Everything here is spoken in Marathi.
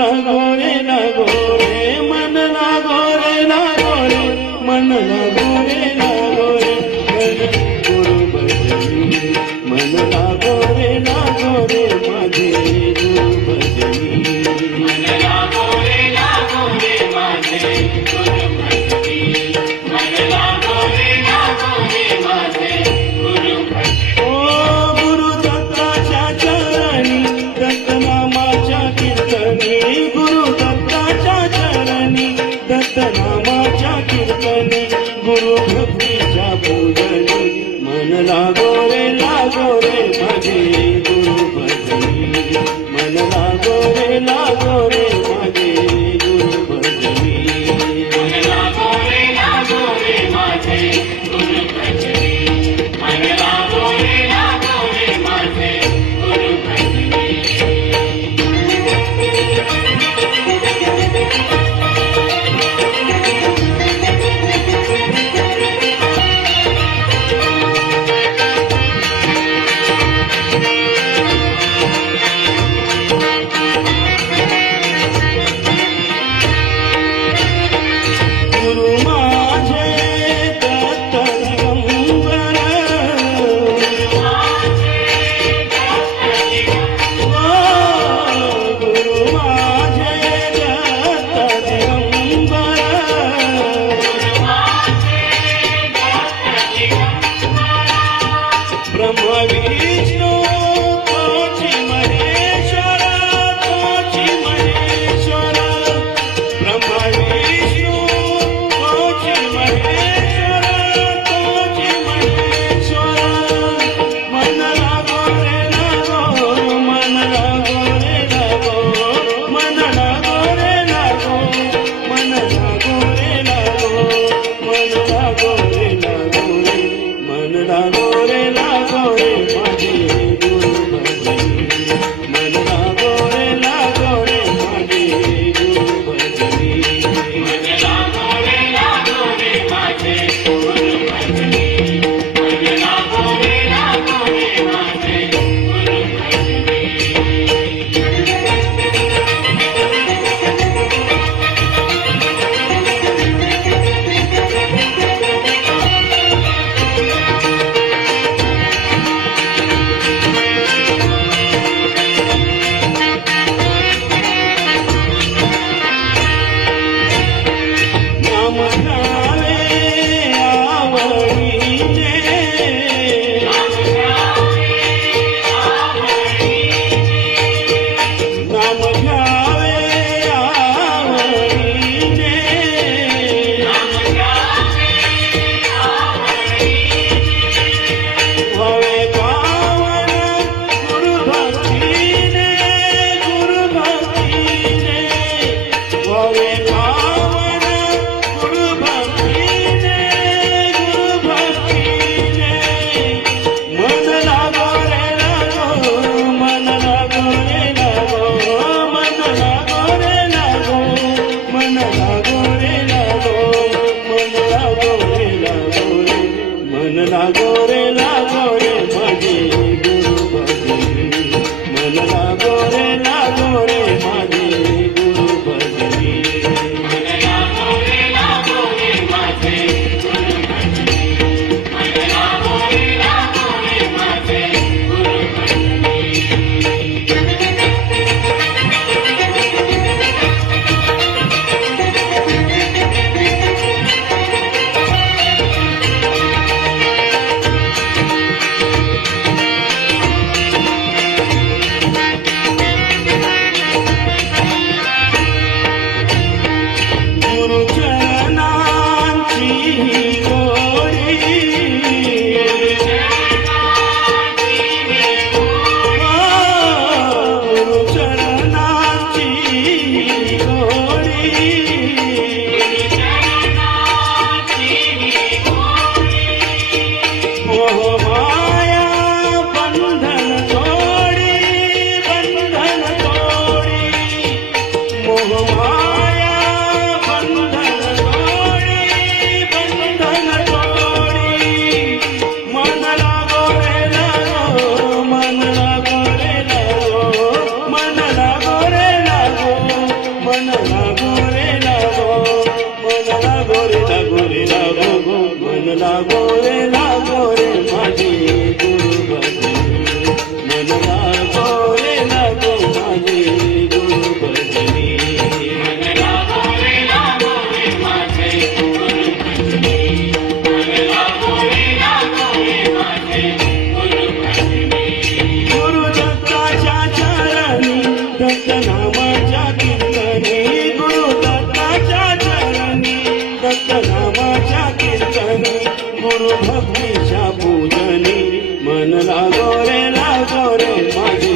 लागो रे मन लागो रे मन लागो रे गुरु भजनी मन लागो रे माझे गुरु भजनी मन लागो रे माझे गुरु भजनी मन लागो रे माझे गुरु भजनी ओ गुरु दत्ताच्या चरणी दत्तनामाच्या कीर्तनी गुरु दत्ताच्या चरणी दत्तनामाच्या कीर्तनी गुरु भक्तीच्या पूजनी मन लागो रे माझे गुरु भजनी मन लागो रे माझे गुरु भजनी मन लागो रे माझे गुरु भजनी मन लागो रे माझे गुरु भजनी गुरु माझे दत्त दिगंबर गुरु माझे दत्त दिगंबर ब्रह्म विष्णू तोची महेश्वर ब्रह्म विष्णू तोची महेश्वर मन लागो रे मन लागो रे मन लागो रे मन लागो रे मन लागो रे मन लागो रे माझे लागो रे माझे